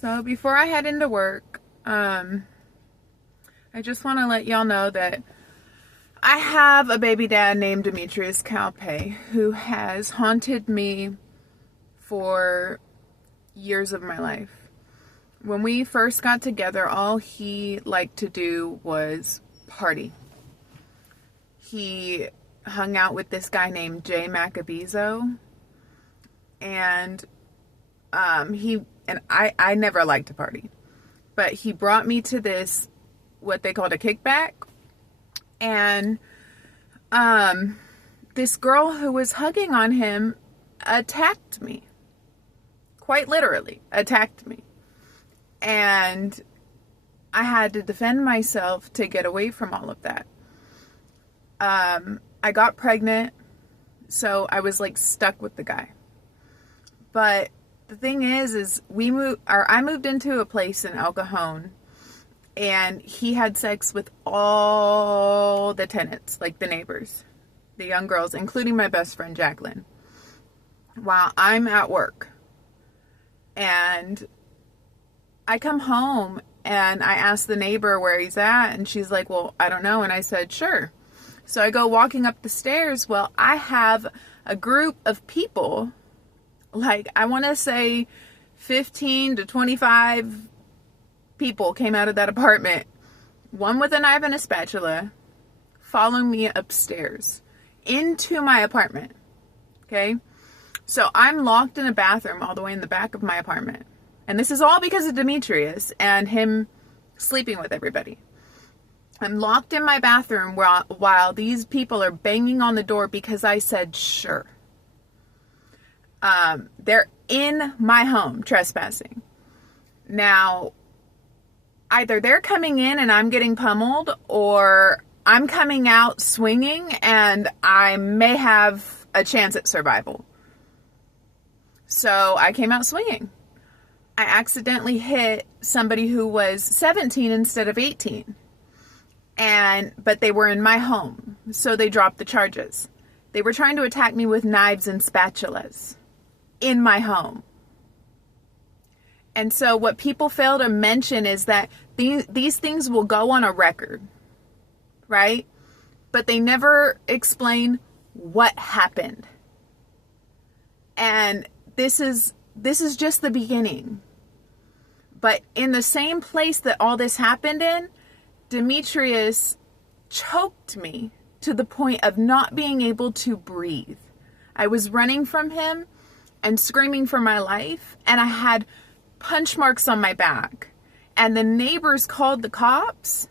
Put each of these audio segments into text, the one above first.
So before I head into work, I just want to let y'all know that I have a baby dad named Demetrius Calpe who has haunted me for years of my life. When we first got together, all he liked to do was party. He hung out with this guy named Jay Maccabezo, and I never liked to party, but he brought me to this, what they called a kickback, and this girl who was hugging on him attacked me. Quite literally attacked me. And I had to defend myself to get away from all of that. I got pregnant, so I was like stuck with the guy. But the thing is I moved into a place in El Cajon, and he had sex with all the tenants, like the neighbors, the young girls, including my best friend Jacqueline, while I'm at work. And I come home and I ask the neighbor where he's at, and she's like, well, I don't know. And I said, sure. So I go walking up the stairs. Well, I have a group of people, like I want to say 15 to 25 people came out of that apartment, one with a knife and a spatula, following me upstairs into my apartment. Okay? So I'm locked in a bathroom all the way in the back of my apartment. And this is all because of Demetrius and him sleeping with everybody. I'm locked in my bathroom while these people are banging on the door because I said sure. They're in my home trespassing. Now, either they're coming in and I'm getting pummeled, or I'm coming out swinging and I may have a chance at survival. So I came out swinging. I accidentally hit somebody who was 17 instead of 18. But they were in my home, so they dropped the charges. They were trying to attack me with knives and spatulas in my home. And so what people fail to mention is that these things will go on a record, right? But they never explain what happened. And this is just the beginning. But in the same place that all this happened in, Demetrius choked me to the point of not being able to breathe. I was running from him and screaming for my life, and I had punch marks on my back. And the neighbors called the cops,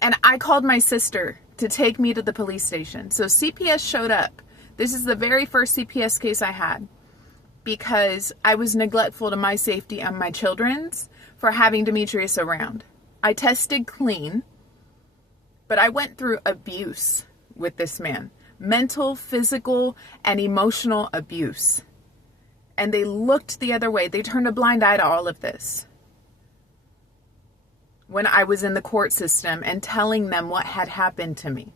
and I called my sister to take me to the police station. So CPS showed up. This is the very first CPS case I had, because I was neglectful to my safety and my children's for having Demetrius around. I tested clean, but I went through abuse with this man. Mental, physical, and emotional abuse. And they looked the other way. They turned a blind eye to all of this when I was in the court system and telling them what had happened to me.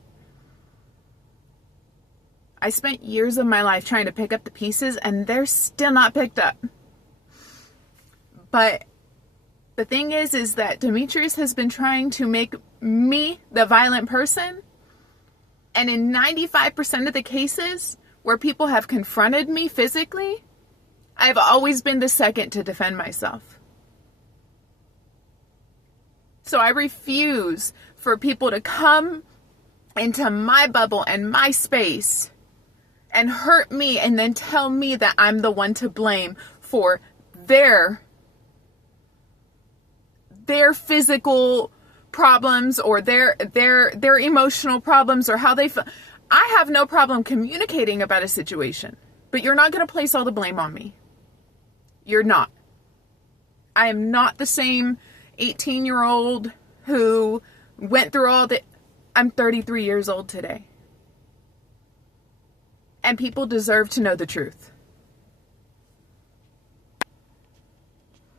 I spent years of my life trying to pick up the pieces, and they're still not picked up. But the thing is that Demetrius has been trying to make me the violent person. And in 95% of the cases where people have confronted me physically, I've always been the second to defend myself. So I refuse for people to come into my bubble and my space and hurt me and then tell me that I'm the one to blame for their physical problems or their emotional problems or how they feel. I have no problem communicating about a situation, but you're not going to place all the blame on me. You're not. I am not the same 18-year-old who went through all the... I'm 33 years old today. And people deserve to know the truth.